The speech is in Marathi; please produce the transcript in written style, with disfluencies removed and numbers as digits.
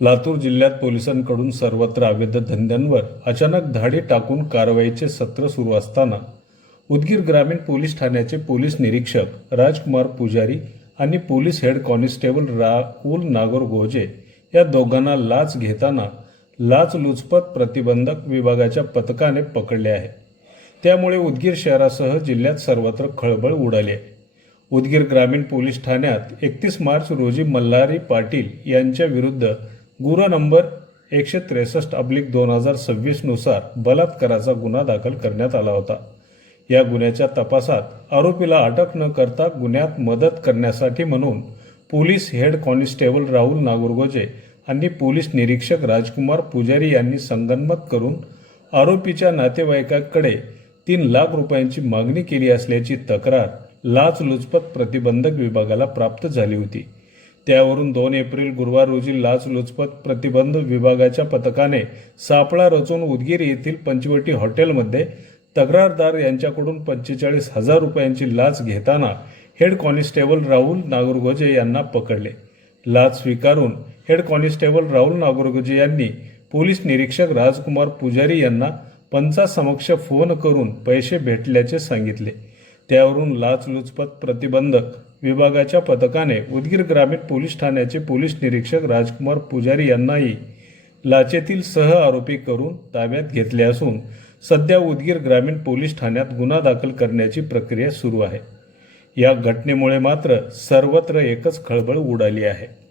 लातूर जिल्ह्यात पोलिसांकडून सर्वत्र अवैध धंद्यांवर अचानक धाडी टाकून कारवाईचे सत्र सुरू असताना उदगीर ग्रामीण पोलीस ठाण्याचे पोलीस निरीक्षक राजकुमार पुजारी आणि police head constable Rahul Nagargoje या दोघांना लाच घेताना लाचलुचपत प्रतिबंधक विभागाच्या पथकाने पकडले आहे। त्यामुळे उदगीर शहरासह जिल्ह्यात सर्वत्र खळबळ उडाली आहे। उदगीर ग्रामीण पोलीस ठाण्यात 31 मार्च रोजी मल्हारी पाटील यांच्या विरुद्ध गुन्हा नंबर 163/2026 नुसार बलात्काराचा गुन्हा दाखल करण्यात आला होता। या गुन्ह्याच्या तपासात आरोपीला अटक न करता गुन्ह्यात मदत करण्यासाठी म्हणून police head constable Rahul Nagargoje आणि पोलीस निरीक्षक राजकुमार पुजारी यांनी संगनमत करून आरोपीच्या नातेवाईकांकडे 3 लाख रुपयांची मागणी केली असल्याची तक्रार लाचलुचपत प्रतिबंधक विभागाला प्राप्त झाली होती। त्यावरून 2 एप्रिल गुरुवार रोजी लाचलुचपत प्रतिबंध विभागाच्या पथकाने सापळा रचून उदगीर येथील पंचवटी हॉटेलमध्ये तक्रारदार यांच्याकडून 45,000 रुपयांची लाच घेताना हेड कॉन्स्टेबल राहुल नागरगोजे यांना पकडले। लाच स्वीकारून हेड कॉन्स्टेबल राहुल नागरगोजे यांनी पोलीस निरीक्षक राजकुमार पुजारी यांना पंचासमक्ष फोन करून पैसे भेटल्याचे सांगितले। त्यावरून लाचलुचपत प्रतिबंधक विभागाच्या पथकाने उदगीर ग्रामीण पोलीस ठाण्याचे पोलीस निरीक्षक राजकुमार पुजारी यांनाही लाचेतील सह आरोपी करून ताब्यात घेतले असून सध्या उदगीर ग्रामीण पोलीस ठाण्यात गुन्हा दाखल करण्याची प्रक्रिया सुरू आहे। या घटनेमुळे मात्र सर्वत्र एकच खळबळ उडाली आहे।